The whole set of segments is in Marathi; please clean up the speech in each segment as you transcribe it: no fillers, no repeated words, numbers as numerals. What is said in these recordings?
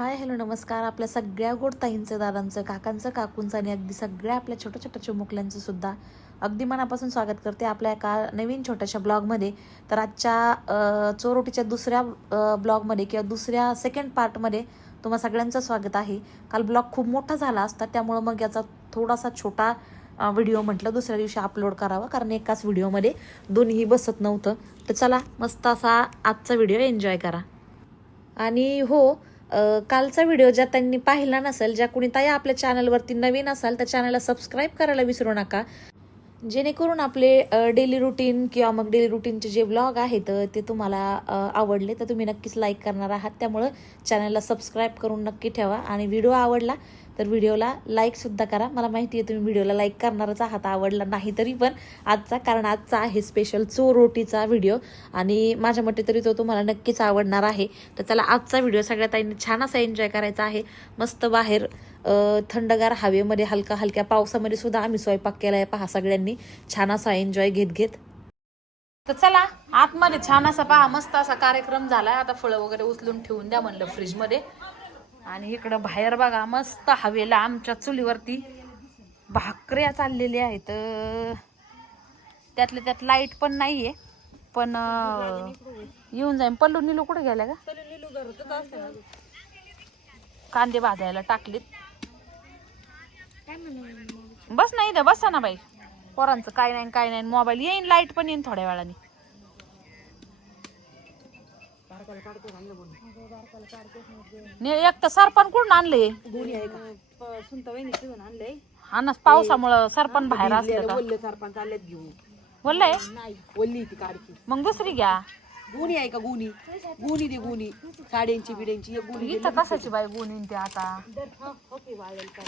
हाय हॅलो नमस्कार. आपल्या सगळ्या गोड ताईंचं, दादांचं, काकांचं, काकूंचं आणि अगदी सगळ्या आपल्या छोट्या छोट्या चिमुकल्यांचं सुद्धा अगदी मनापासून स्वागत करते आपल्या एका नवीन छोट्याशा ब्लॉगमध्ये. तर आजच्या चोरोटीच्या दुसऱ्या ब्लॉगमध्ये किंवा दुसऱ्या सेकंड पार्टमध्ये तुम्हा सगळ्यांचं स्वागत आहे. काल ब्लॉग खूप मोठा झाला असता, त्यामुळं मग याचा थोडासा छोटा व्हिडिओ म्हटलं दुसऱ्या दिवशी अपलोड करावा, कारण एकाच व्हिडिओमध्ये दोन्हीही बसत नव्हतं. तर चला मस्त असा आजचा व्हिडिओ एन्जॉय करा. आणि हो, कालचा व्हिडिओ ज्या त्यांनी पाहिला नसेल, ज्या कुणी ताई आपल्या चॅनलवरती नवीन असाल तर चॅनलला सबस्क्राईब करायला विसरू नका, जेणेकरून आपले डेली रुटीन किंवा मग डेली रुटीनचे जे ब्लॉग आहेत ते तुम्हाला आवडले तर तुम्ही नक्कीच लाईक करणार आहात. त्यामुळं चॅनलला सबस्क्राईब करून नक्की ठेवा आणि व्हिडिओ आवडला तर व्हिडिओला लाईकसुद्धा करा. मला माहिती आहे तुम्ही व्हिडिओला लाईक करणारच आहात, आवडला नाही तरी पण आजचा, कारण आजचा आहे स्पेशल चोरोटीचा व्हिडिओ आणि माझ्या मते तरी तो तुम्हाला नक्कीच आवडणार आहे. तर चला आजचा व्हिडिओ सगळ्या ताईंनी छान असा एन्जॉय करायचा आहे. मस्त बाहेर थंडगार हवेमध्ये, हलका हलक्या पावसामध्ये सुद्धा आम्ही स्वयंपाक केला आहे. पहा सगळ्यांनी छान असा एन्जॉय घेत घेत. तर चला आतमध्ये छान असा पहा मस्त असा कार्यक्रम झालाय. आता फळं वगैरे उचलून ठेवून द्या म्हणलं फ्रीजमध्ये. आणि इकडं बाहेर बघा मस्त हवेला आमच्या चुलीवरती भाकऱ्या चाललेल्या आहेत. त्यातल्या त्यात लाईट पण नाहीये, पण येऊन जाईन. पल्लू निलू कुठे गेल्या का? कांदे भाजायला टाकलेत. बस नाही तर बसा ना बाई, पोरांचं काय नाही काय नाही. मोबाईल येईन, लाईट पण येईन थोड्या वेळाने. एक तर सरपण कुठून आणले? हा ना, पावसामुळं सरपण बाहेर असलं का? बोललाय मग दुसरी घ्या. गुणी आहे का? गुणी गुणी दे, गुणी साड्यांची बिड्यांची एक गुणी. इथं कसाची बाई गुणी ते आता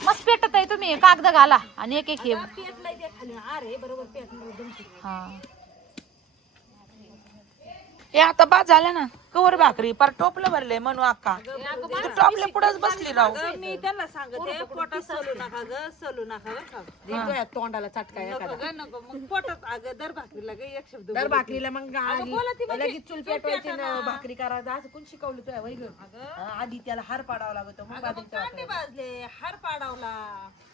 मस्त पेटत आहे. तुम्ही कागद घाला आणि एक एक हे. हा हे आता बाद झालं ना. कवर भाकरी पार टोपलं भरले म्हणू अक्का टोपल्या पुढेच बसली राहू. मी त्यांना सांगते पोटात सलू नका ग, सलू नका बरं का. तोंडाला चटका एखादा. नको मग पोटात अगं दर भाकरीला ग एक शब्द दर भाकरीला मग लगेच चूल पेटवायची पेटवायची ना, भाकरी करायचं असं कोण शिकवलं तुला? वय ग आधी त्याला हार पाडावा लागतो मग अगं, मग कांदे भाजले, हार पाडावला.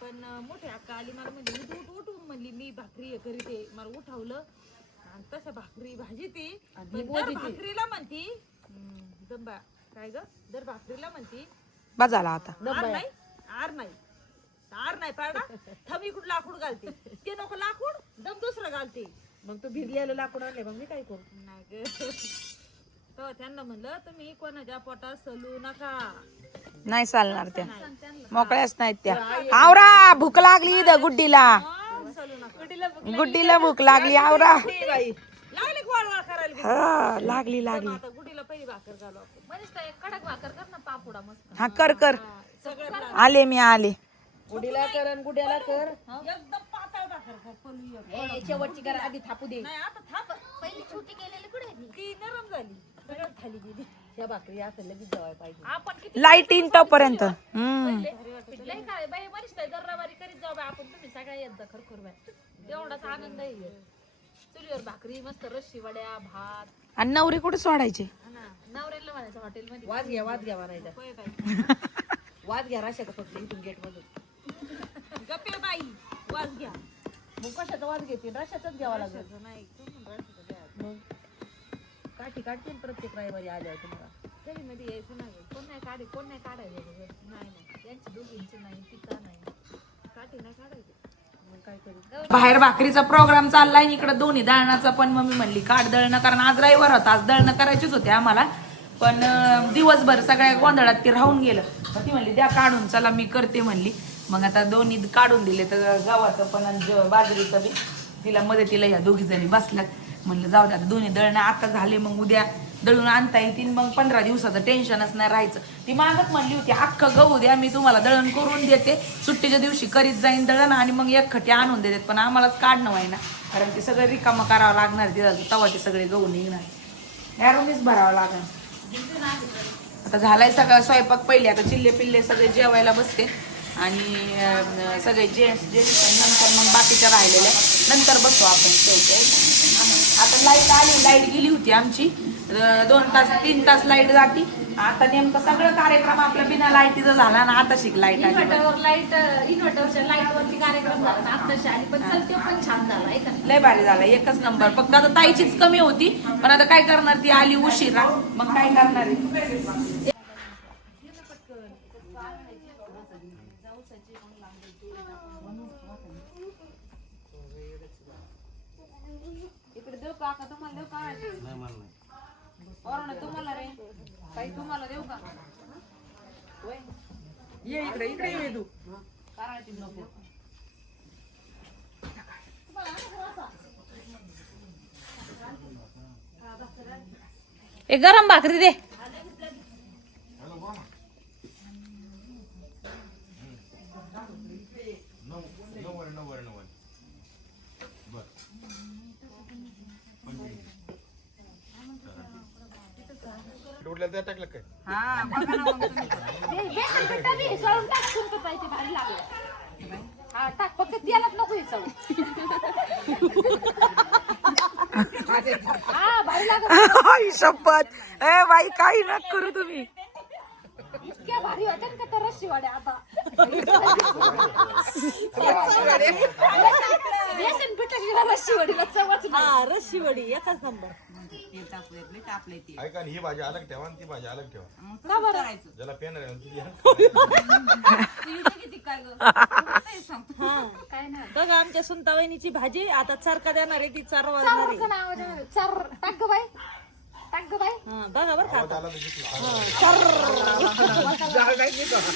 पण मोठी अक्का आली मला म्हणली उठ उठ उठ म्हणली, मी भाकरी हे करीते. मला उठवलं आणि तसं भाकरी भाजी ती दर भाकरीला म्हणती दंबा काय ग, दर भाकरीला म्हणती बाद झाला आता. आर नाही, आर नाही, आर नाही पाडा. थमी कुठं लाकूड घालते, ते नको लाकूड दम दुसरं घालते. मग तू भिजलेलं लाकूड आणले, मग मी काय करू? नाही ग. तर त्यांना म्हणलं तुम्ही कोणाच्या पोटात सलू नका. नाही चालणार त्या, मोकळ्याच नाहीत त्या. आवरा भूक लागली इथं गुड्डीला, सलू नका. गुड्डीला भूक लागली. आवरा लागले वाळवाळ करायला. हा लागली लागली. आता गुडीला पहिली भाकर घालू आपण. म्हणजे कडक भाकर कर ना, पापुडा मस्त. हा कर कर. सगळं आले मी आले. गुडीला कर आणि गुड्याला कर. एकदम पातळ भाकर कर. पलू शेवटची कर आधी थापू दे. नाही आता थांब. पहिली छोटी केलेली कुठे? ती नरम झाली, सगळं खाली गेली. त्या भाकरी असं लगेच जवळ पाहिजे. आपण किती लाईट इन तोपर्यंत. लय काय बाई मनीष दर रविवारी करीत जाऊ बाई आपण. तुम्ही सगळ्या येत जा खरखर बाई, तेवढाच आनंद आहे. चुलीवर भाकरी मस्त, रस्सी वड्या, भात. आणि नवरी कुठे सोडायचे? नवऱ्याला म्हणायचं हॉटेलमध्ये वाद घ्या, वाद घ्या म्हणायचा. होय बाई. वाद घ्या राशा का फक्त इथून गेट मधून. गप्पे बाई वाज घ्या. मग कशाचा वाद घेते? राशाचाच घ्यावा लागेल. नाही तुम्ही रस्त्याचं द्या. मग काठी काढतील प्रत्येक रविवारी आल्यावर तुम्हाला. कधी मध्ये यायचं नाही. कोण नाही काढायचं नाही नाही यांची दोघींची नाही, तिचा नाही. काठी नाही काढायची. मग काय करू? बाहेर भाकरीचा प्रोग्राम चाललाय इकडे दोन्ही दळणाचा पण. मम्मी म्हणली काढ दळणं, कारण आज रविवार होता, आज दळणं करायचीच होते आम्हाला. पण दिवसभर सगळ्या गोंधळात ते राहून गेलं. मग ती म्हणली द्या काढून, चला मी करते म्हणली. मग आता दोन्ही काढून दिले. तर गव्हाचं पण आणि बाजरीचं बी तिला मदतीला ह्या दोघी जणी बसल्यात. म्हणलं जाऊ द्या, दोन्ही दळणं आता झाले, मग उद्या दळून आणता येतील. मग 15 दिवसाचं टेन्शनच नाही राहायचं. ती मागच म्हणली होती अख्खं गहू द्या, मी तुम्हाला दळण करून देते, सुट्टीच्या दिवशी करीत जाईन दळण आणि मग एक खटी आणून देतात. पण आम्हालाच काढणं व्हाय ना, कारण ते सगळं रिकामं करावं लागणार. ते तवा ते सगळे गहू निघणार, ह्यारूनच भरावं लागणार. आता झालाय सगळा स्वयंपाक. पहिले आता चिल्ले पिल्ले सगळे जेवायला बसते आणि सगळे जेंट्स नंतर मग बाकीच्या राहिलेल्या नंतर बसतो आपण शेवटी. आता लाईट आली, लाईट गेली होती आमची 2 तास 3 तास लाईट जाती. आता नेमकं सगळं कार्यक्रम आपल्या बिना लाईटीचा झाला ना, आता शिक लाईट आली. इन्व्हर्टरच्या लाईटवरती कार्यक्रम झाला ना आत्ताशी आली, पण चल ते पण छान झाला आहे का नाही? लय भारी झाला, एकच नंबर. फक्त आता ताईचीच कमी होती, पण आता काय करणार, ती आली उशिरा, मग काय करणार आहे. इकडे देऊ का आता तुम्हाला देऊ का तुम्हाला रे काही तुम्हाला देऊ का ये इकडे इकडे ये तू. करायची नको एक गरम भाकरी दे. टाकलं काय हा बघा ना मग तुम्ही. हा टाक फक्त तेलात नको हे चव हा भारी लागत शपथ ए बाई काही न करू तुम्ही. इतक्या भारी वाटत का तर रस्सी वाड्या आता बेसन पिठा रस्सी वडीला चवच रस्सी वडी एकच नंबर ऐका ना, ही भाजी अलग ठेवा आणि ती भाजी अलग ठेवा. का बरं ज्याला पेन आहे ती काय नाही बघा आमच्या सुनतावहिनीची भाजी आता चरका देणार आहे ती चरवा देणार आहे. चारचं नाव आहे. चार टाक ग बाई टाक ग बाई हा, बघा बरं का आवाज आला तर जिंकला.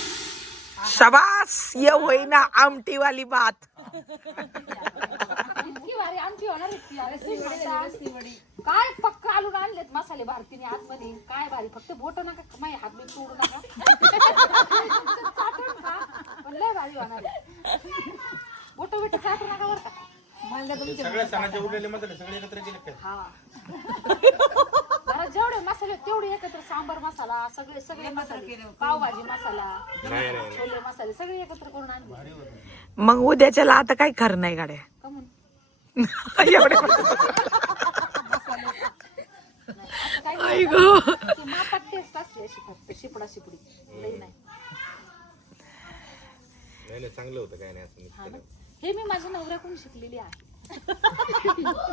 शबास ये होईना आमटीवाली बात. इतकी भारी आमची होणार इतकी रस्सी वडी काय पक्क आलून आणलेत मसाले भारतीने आतमध्ये काय भारी फक्त बोट नका माझे हात बी तोडू नका चाटून खा पण लय भारी होणार बोट बिट चाटू नका बरं का मला ते सगळ्या सणाचे उरलेले मसाले सगळे एकत्र केले काय हा जरा जेवढे मसाले तेवढे एकत्र सांबर मसाला सगळे सगळे मसाले पावभाजी मसाला नाही नाही छोले मसाले सगळे एकत्र करून आणले मग उद्याच्याला आता काही खरं नाही गाड्या. कमून एवढे काही ती मापात टेस्ट असते अशी फक्त शिपडा शिपडी लई नाही नाही नाही चांगलं होतं काय नाही असं हा नुसतं ना. नाही. हे मी माझ्या नवऱ्याकडून शिकलेली आहे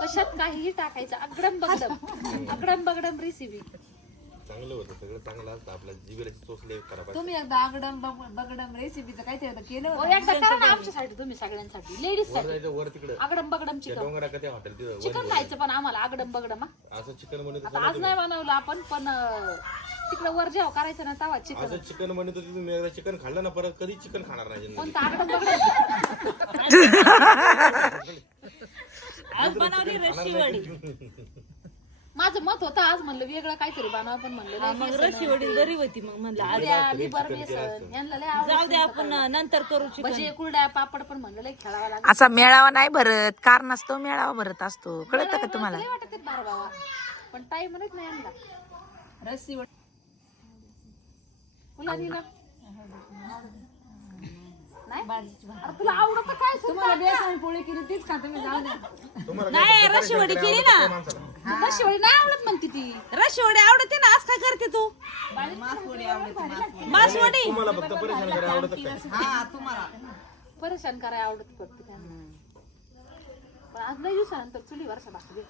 कशात काहीही टाकायचं अगडम बगडम रेसिपी चांगलं होतं सगळं चांगलं असतं आपल्या जिभेला चोचले खराब तुम्ही एकदा आगडम बगडम रेसिपीचं काय ते केलं हो एकदा करा ना आमच्यासाठी तुम्ही सगळ्यांसाठी लेडीज साठी जायचं वर तिकडे अगडम बगडम त्या चिकन डोंगरा का त्या हॉटेल तिथं चिकन खायचं पण आम्हाला आगडम बगडम हा. असं चिकन बनवत आता आज नाही बनवलं आपण पण तिकडे वर जेव्हा करायचं ना तवा चिकन असं चिकन बनवत होती तुम्ही एकदा चिकन खाल्लं ना परत कधी चिकन खाणार नाही जिंदगीत. कोणतं आगडम बगडम आज बनवली रस्सी वडी. माझं मत होतं आज म्हणलं वेगळं काहीतरी बनवा पण म्हणलं नाही, मग बेसन, रस्सी वडी बरी होती मग म्हणलं आज कुरड्या, लिबर बेसन यांना लय आवडतं. जाऊ दे आपण नंतर करू चिकन. भजे कुरड्या पापड पण म्हणलं लय खेळावा लागेल असा मेळावा नाही भरत, कारण असतो मेळावा भरत असतो. कळतं का तुम्हाला? लय वाटत आहेत बारा बाबा पण टाइम म्हणत नाही यांना रस्सी वडी फुलानीला नाही अरे तुला आवडत काय तुम्हाला बेसन पोळी केली तीच का तुम्ही जाऊ द्या. तुम्हाला नाही रस्सी वडी केली ना. रस्सी वडी नाही आवडत म्हणते ती रस्सी वडी आवडते ना. आज काय करते तू? मासवडी तुम्हाला फक्त परेशान करायला आवडत काय? परेशान करायला आवडत पडते त्यांना पण आज लय दिवसानंतर चुलीवरचा भाकरी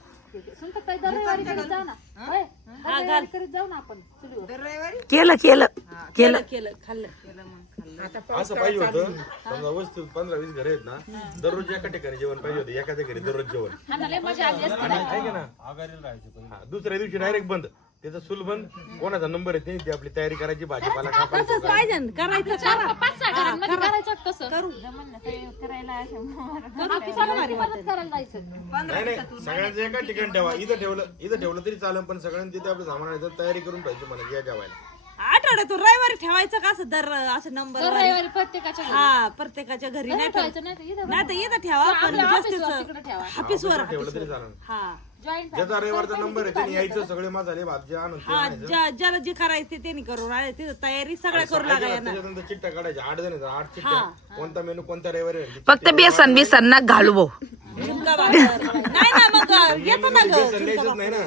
सुनता काही दर रविवारी करीत जाऊ ना होय? दर रविवारी करीत जाऊ ना आपण चुलीवर केलं केलं केलं केलं खाल्लं. असं पाहिजे होतं समजा वस्तू 15-20 घरे आहेत ना दररोज एका ठिकाणी जेवण पाहिजे होतं एखाद्या घरी दररोज जेवण हा ना लय मजा आली असते ना. आहे का ना हा, दुसऱ्या दिवशी डायरेक्ट बंद त्याचं सुल बंद कोणाचा नंबर आहे ते आपली तयारी करायची भाजीपाला कापायचा तसंच पाहिजे ना, करायचं करा. 5-6 घरांमध्ये करायचं कसं करू मदत करायला जायचं नाही नाही सगळ्यांचं एका ठिकाणी ठेवा इथं ठेवलं तरी चालेल पण सगळ्यांनी तिथे आपलं सामान आणायचं तयारी करून ठेवायची मला या जेवायला आठवड्यातून रविवारी ठेवायचं का असं दर असं नंबर दर रविवारी प्रत्येकाच्या घरी. हा प्रत्येकाच्या घरी नाही ठेवायचं नाही तर इथं नाही तर इथं ठेवा पण आपल्या जास्तीच ऑफिसवर तिकडे ठेवा ऑफिसवर ठेवलं तरी चालेल हा जॉईंट ज्याचा रविवारचा नंबर आहे त्याने यायचं सगळे माझे भाजी आणून ते हा आणायचं. ज्याला जे करायचं ते त्यांनी करून आले तिथं तयारी सगळ्या करू ऐका ना, लागायला त्याच्यानंतर चिठ्ठ्या काढायच्या 8 जण आहेत, 8 चिठ्ठ्या कोणता मेनू कोणत्या रविवारी आहे? फक्त बेसन बिसन ना घालू भाऊ. झुणका भाकर नाही ना मग येतो ना ग बेसन न्यायचंच नाही ना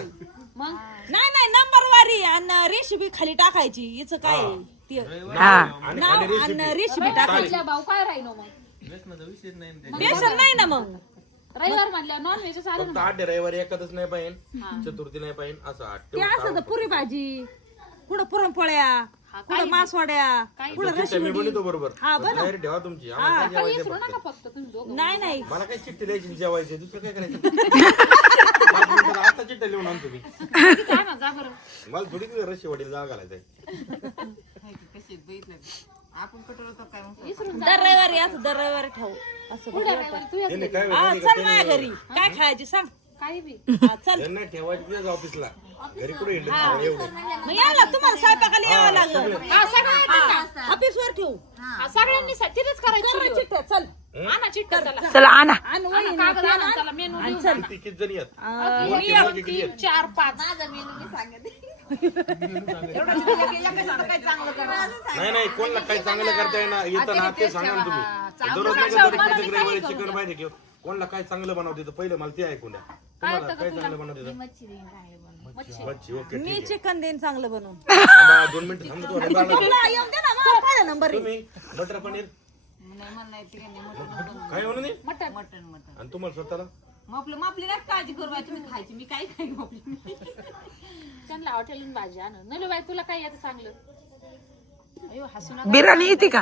मग नाही नंबर वारी आणि रेसिपी खाली टाकायची हिचं काय आहे? ते आणि नाव आणि रेसिपी टाकायची. भाऊ काय राहिलो मग बेसन नाही ना मग रविवार म्हणल्यावर नॉन व्हेज चालू फक्त 8 रविवारी एखादच नाही पाहिजे, चतुर्थी नाही पाहिजे, असं 8 ते असं तर पुरी भाजी कुठं पुरणपोळ्या कुठं मासवड्या कुठं मी बनवतो बरोबर. हा, बनव. तयारी ठेवा तुमची. आम्हाला काय जेवायचं विसरू फक्त. नका फक्त तुम्ही दोघं नाही मला काय चिठ्ठी द्यायची जेवायचे, दुसरं काय करायचं. 5 मिनिटात आता चिठ्ठी लिहून आणतो मी. काय ना जा बरं मला थोडी रशी वडील जाळ घालायचंय. दर रविवारी असं दर रविवारी ठेवू असं पुढे रविवारी तू त्यांनी काय हा माहिती चल माझ्या घरी काय खायची सांग काही बी हा, चल त्यांना ठेवायची तुझ्याच ऑफिसला. घरी कुठे हिंडत एवढं. मग यायला तुम्हाला स्वयंपाकाला यावं लागलं हा, सगळं येतं का? ऑफिसवर ठेवू हा, सगळ्यांनी तिथेच करायचं करू चिठ्ठ्या, चल आणा चिट्टा चला चला आणा आणि आणा, वही कागद आणा, चला मेनू लिहून आणा. किती जणी आहेत? 1 3 4 5 नाही कोणला काय चांगलं करता येतं ना ते सांगा ना तुम्ही. दररोज नाही का प्रत्येक रविवारी चिकन पाहिजे किंवा कोणला काय चांगलं बनवते तर पहिलं मला ते ऐकून द्या. तुम्हाला काय चांगलं बनवते? मच्छी. ओके मी ठीक चिकन देईन चांगलं बनवून आहे. 2 मिनिटं थांबतो. तुला येऊन दे ना मग पहिला नंबर तुम्ही बटर पनीर काय म्हणून नाही? मटन आणि तुम्हाला स्वतःला आपली काय काळजी करू बाई, तुम्ही खायची मी काय खाईन आपली. त्यांना हॉटेलून भाजी आण नलू बाई तुला काय येतं चांगलं अयो हसू नका बिर्याणी येते का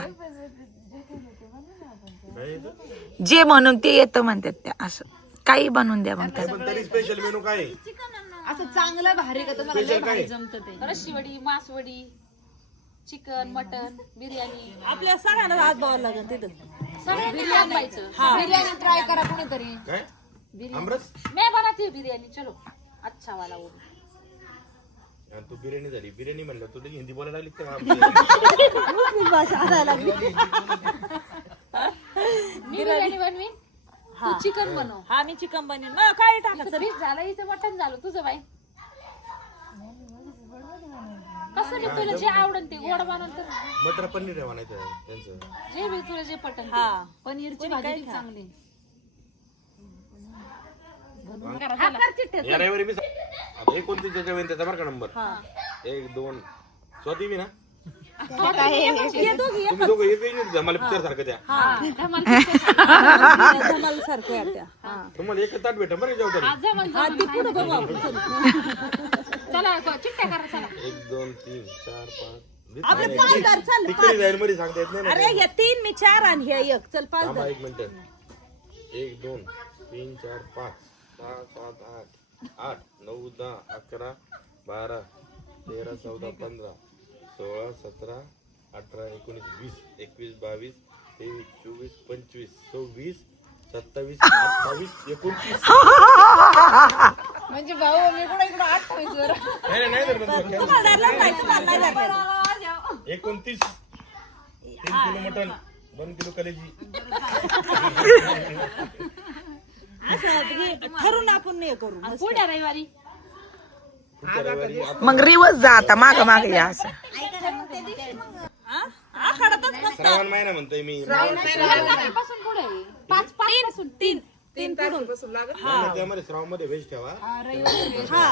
काय येतं? जे म्हणून ते येतं म्हणतात त्या असं काही बनवून द्या म्हणतात पण तरी स्पेशल मेनू काय आहे? असं चांगलं भारी का तुम्हाला स्पेशल काय आहे? जमत ते. रस्सीवडी मासवडी चिकन मटन बिर्याणी आपल्या सगळ्यांना हात बावायला लागेल तिथं सगळ्यांनी बनवायचं बिर्याणी ट्राय करा कोणीतरी. काय आमरस? मैं बनाती हूँ बिर्याणी चलो अच्छा वाला वो आणि तू बिर्याणी झाली. बिर्याणी म्हणलं तू हिंदी बोलायला लागली का? मुस्लिम भाषा आणायला लागली मी बिर्याणी बनवीन तू चिकन बनव हा मी चिकन बनवेन मग काय टाकायचं फिश झालं इथं मटन झालं तुझं बाई कसं बी तुला जे आवडन ते गोड बनवून तर मटर पनीर ठेवा नाही तर त्यांचं. जे बी तुला जे पटन ते. हा पनीरची भाजी किती चांगली. या रविवारी मी आता 29 च्या वेळी त्याचा बरं का नंबर 1 2 स्वाती मी ना तुम्ही दोघं एकही नाही धमाल पिक्चर सारखं त्या. धमाल सारखं आहे त्या तुम्हाला एक ताट भेटा बरं जेवता. हा ती पुढे बघू आपण चला चिट्ट्या करा चला 1 2 3 4 5 आपले पाच दर चल तिकडे जाईल मध्ये सांगता येत नाही ना. अरे हे 3 मी 4 आणि हे 1 चल 5 थांबा दर 1 मिनिट 1 2 3 4 5 6 7 8 8 9 10 11 12 13 14 15 16 17 18 19 20 21 22 23 24 25 26 27 28 29 म्हणजे भाऊ मी कुठे इकडे 28 वर नाही धरलं तुला. तुम्हाला धरलं नाही तुम्हाला नाही धरलं 29 3 किलो मटन 2 किलो कलेजी. असं ठरून आपण नाही करू पुढ्या रविवारी पुढच्या रविवारी मग रिवर्स जा आता माग माग या असं आखाडातच फक्त श्रावण महिना म्हणतोय मी. पासून पुढे 5 पासून 3 पुढून त्यामध्ये श्रावण मध्ये व्हेज ठेवा. हा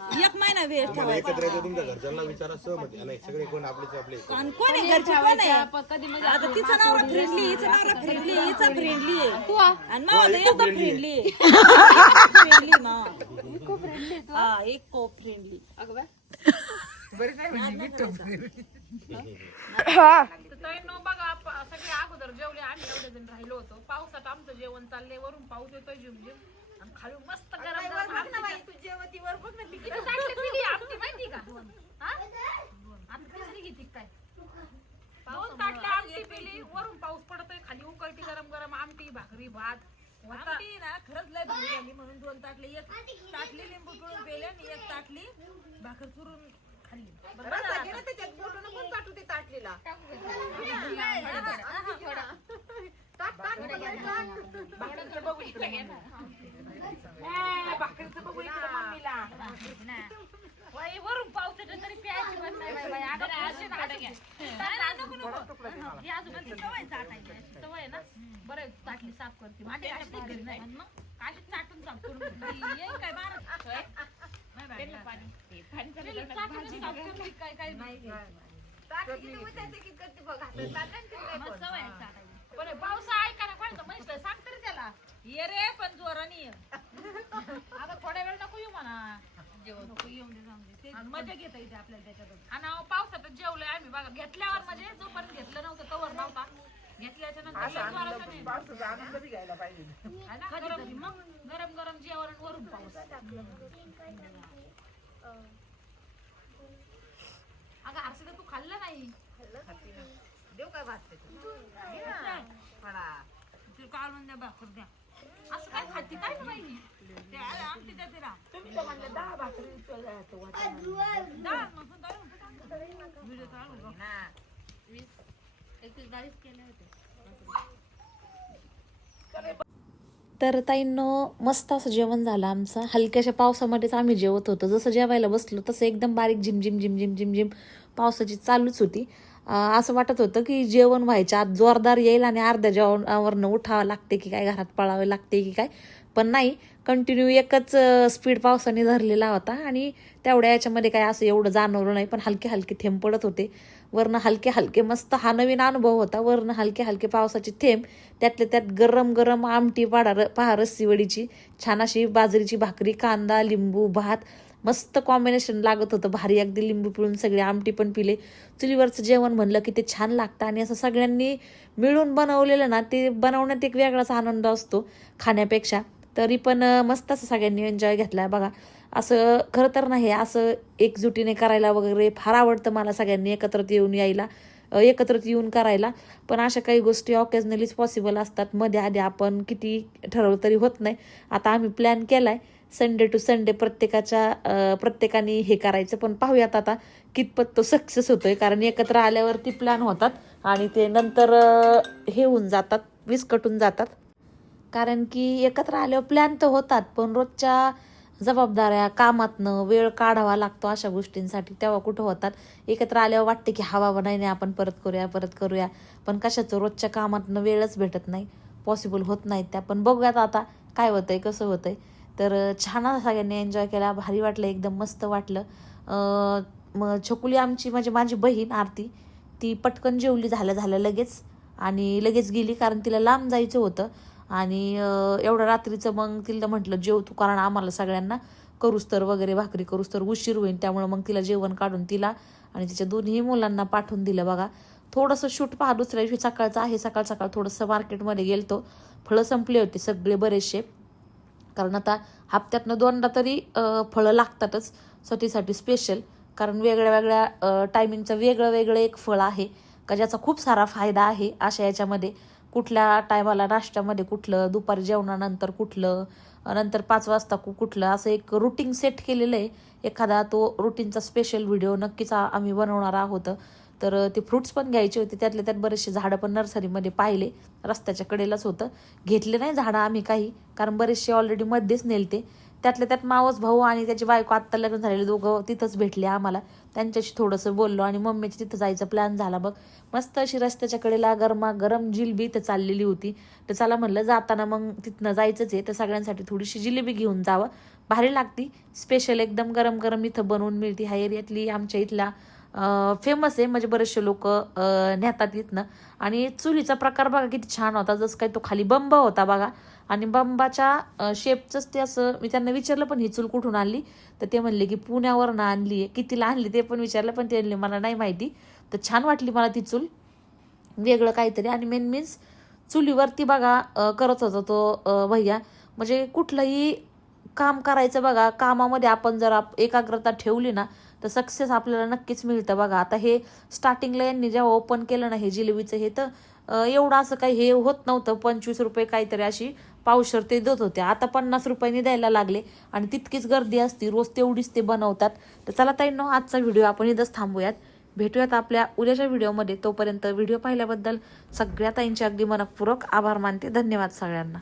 1 महिना वेळ तुम्हाला एकत्र येतो तुमच्या घरच्यांना विचारा सहमती. नाही सगळे कोण आपलेच आपले. आणि कोण आहे घरचे कोण आहे कधी म्हणजे आता तिचं नवरा फ्रेंडली हिचं नवरा फ्रेंडली हिचं फ्रेंडली आहे तू आणि मावलं एकदम फ्रेंडली आहे फ्रेंडली मा हा एक को फ्रेंडली अगं बाय नो बघा सगळे अगोदर जेवले आम्ही एवढे जण राहिलो होतो. पावसात आमचं जेवण चाललंय वरून पाऊस येतोय झिमझिम आणि खाली मस्त गरम गरम आमटी जेवतीवर बघ ना किती चांगली पिली आमटी माहिती का हा आता तिसरी घेती काय 2 ताटल्या आमटी पिली वरून पाऊस पडतोय खाली उकळती गरम गरम आमटी भाकरी भात आमटी ना खरंच लय भारी झाली म्हणून 2 ताटले 1 ताटली लिंबू पिळून पेले आणि 1 ताटली भाकर चुरून खाल्ली. त्याच्यात बोटून पण टाकू ते ताटलीला भाकरीचं बघू इकडे मम्मीला वरून पाऊस येतो तरी प्यायची पण नाही बाई. आता अशी काढा घ्या. नको नको ही आजोबांची सवय चाटायची सवय ना. बरं ताटली साफ करते माझी अशी घरी नाही मग काशीच चाटून साफ करून येईल काय बारा पावसा ऐका ना कोणतं म्हणलं सांग तरी त्याला ये रे पण जोराने ये आता थोड्या वेळ नको येऊ म्हणा नको येऊन दे जाऊन दे आणि मजा घेता येते आपल्याला त्याच्यातून आणि अहो, पावसातच जेवलोय आम्ही बघा घेतल्यावर म्हणजे जोपर्यंत घेतलं नव्हतं तवर नव्हता घेतल्याच्या नंतर कधीतरी मग गरम गरम जेवण वरून पाऊस अगं हर्षदा तू खाल्लं नाही देऊ काय भात काल म्हणजे भाकर द्या असं काय खाती काय ना माहिती ते आमची त्या तिला तुम्ही तर म्हणले 10 भाकरी तर ताईंनो मस्त असं जेवण झालं आमचं. हलक्याशा पावसामध्येच आम्ही जेवत होतो. जसं जेवायला बसलो तसं एकदम बारीक झिमझिम झिमझिम झिमझिम पावसाची चालूच होती. असं वाटत होतं की जेवण व्हायच्या आत जोरदार येईल आणि अर्ध्या जेवणावरनं उठावं लागते की काय, घरात पळावे लागते की काय, पण नाही, कंटिन्यू एकच स्पीड पावसाने धरलेला होता आणि तेवढ्या याच्यामध्ये काय असं एवढं जाणवलं नाही, पण हलके हलके थेंब पडत होते. वरनं हलके हलके मस्त हा नवीन अनुभव होता. वरनं हलके हलके पावसाचे थेंब, त्यातल्या त्यात गरम गरम आमटी पहा रस्सीवडीची, छान अशी बाजरीची भाकरी, कांदा, लिंबू, भात, मस्त कॉम्बिनेशन लागत होतं भारी. अगदी लिंबू पिळून सगळे आमटी पण पिले. चुलीवरचं जेवण म्हणलं की ते छान लागतं आणि असं सगळ्यांनी मिळून बनवलेलं ना, ते बनवण्यात एक वेगळाच आनंद असतो खाण्यापेक्षा. तरी पण मस्त असं सगळ्यांनी एन्जॉय घेतला बघा. असं खरं तर नाही, असं एकजुटीने करायला वगैरे फार आवडतं मला, सगळ्यांनी एकत्रित येऊन करायला. पण अशा काही गोष्टी ऑकेजनलीच पॉसिबल असतात. मध्ये आधी आपण किती ठरवलं तरी होत नाही. आता आम्ही प्लॅन केलाय संडे टू संडे प्रत्येकाने हे करायचं, पण पाहूयात आता कितपत तो सक्सेस होतोय. कारण एकत्र आल्यावरती प्लॅन होतात आणि ते नंतर हे होऊन जातात, विस्कटून जातात. कारण की एकत्र आल्यावर प्लॅन तर होतात, पण रोजच्या जबाबदाऱ्या, कामातनं वेळ काढावा लागतो अशा गोष्टींसाठी, तेव्हा कुठं होतात. एकत्र आल्यावर वाटते की बाबा नाही आपण परत करूया, पण कशाचं रोजच्या कामातनं वेळच भेटत नाही, पॉसिबल होत नाही त्या. पण बघूयात आता काय होतंय, कसं होतंय. तर छान सगळ्यांनी एन्जॉय केला, भारी वाटलं, एकदम मस्त वाटलं. मग छकुली आमची म्हणजे माझी बहीण आरती, ती पटकन जेवली झालं लगेच आणि लगेच गेली, कारण तिला लांब जायचं होतं. आणि एवढं रात्रीचं मग तिला म्हटलं जेव तू, कारण आम्हाला सगळ्यांना करूस्तर वगैरे भाकरी करूस्तर उशीर होईल, त्यामुळे मग तिला जेवण काढून तिला आणि तिच्या दोन्ही मुलांना पाठवून दिलं बघा. थोडंसं शूट पहा दुसऱ्या दिवशी सकाळचं आहे. सकाळ थोडंसं मार्केटमध्ये गेलतो, फळं संपले होते सगळे बरेचसे, कारण आता हप्त्यातनं 2दा तरी फळं लागतातच स्वतःसाठी स्पेशल. कारण वेगळ्या टायमिंगचं वेगळं एक फळ आहे का ज्याचा खूप सारा फायदा आहे अशा याच्यामध्ये. कुठल्या टायमाला नाश्त्यामध्ये कुठलं, दुपारी जेवणानंतर कुठलं, नंतर 5 वाजता कुठलं, असं एक रुटीन सेट केलेलं आहे. एखादा तो रुटीनचा स्पेशल व्हिडिओ नक्कीच आम्ही बनवणार आहोत. तर ते फ्रुट्स पण घ्यायचे होते, त्यातल्या त्यात बरेचसे झाडं पण नर्सरीमध्ये पाहिले, रस्त्याच्या कडेलाच होतं. घेतले नाही झाडं आम्ही काही, कारण बरेचसे ऑलरेडी मध्येच नेलते. त्यातल्या त्यात मावस भाऊ आणि त्याची बायको आत्ता लग्न झालेले दोघं तिथंच भेटले आम्हाला. त्यांच्याशी थोडंसं बोललो आणि मम्मीची तिथं जायचं प्लॅन झाला बघ. मस्त अशी रस्त्याच्या कडेला गरमागरम जिलेबी इथं चाललेली होती. तर चला म्हणलं जाताना मग तिथनं जायचंच आहे, तर सगळ्यांसाठी थोडीशी जिलेबी घेऊन जावं, भारी लागती, स्पेशल एकदम गरम गरम इथं बनवून मिळते. ह्या एरियातली आमच्या इथला फेमस आहे, म्हणजे बरेचसे लोक नेतात इथनं. आणि चुलीचा प्रकार बघा किती छान होता, जसं काही तो खाली बंब होता बघा, आणि बंबाच्या शेपचंच ते असं. मी त्यांना विचारलं पण ही चूल कुठून आणली, तर ते म्हणले की पुण्यावरनं आणली आहे. कितीला आणली ते पण विचारलं, पण ते म्हणले मला नाही माहिती. तर छान वाटली मला ती चूल, वेगळं काहीतरी. आणि मेन मीन्स चुलीवरती बघा करत होता तो भैया. म्हणजे कुठलंही काम करायचं बघा, कामामध्ये आपण जर एकाग्रता ठेवली ना तर सक्सेस आपल्याला नक्कीच मिळतं बघा. आता हे स्टार्टिंगला यांनी जेव्हा ओपन केलं ना हे जिलेबीचं हे, तर एवढं असं काही हे होत नव्हतं. 25 रुपये काहीतरी अशी पावशर ते देत होते, आता 50 रुपयांनी द्यायला लागले. आणि तितकीच गर्दी असती रोज, तेवढीच ते बनवतात. तर चला ताईंनो, आजचा व्हिडिओ आपण इथंच थांबूयात. भेटूयात आपल्या उद्याच्या व्हिडिओमध्ये. तोपर्यंत व्हिडिओ पाहिल्याबद्दल सगळ्या ताईंचे अगदी मनपूर्वक आभार मानते. धन्यवाद सगळ्यांना.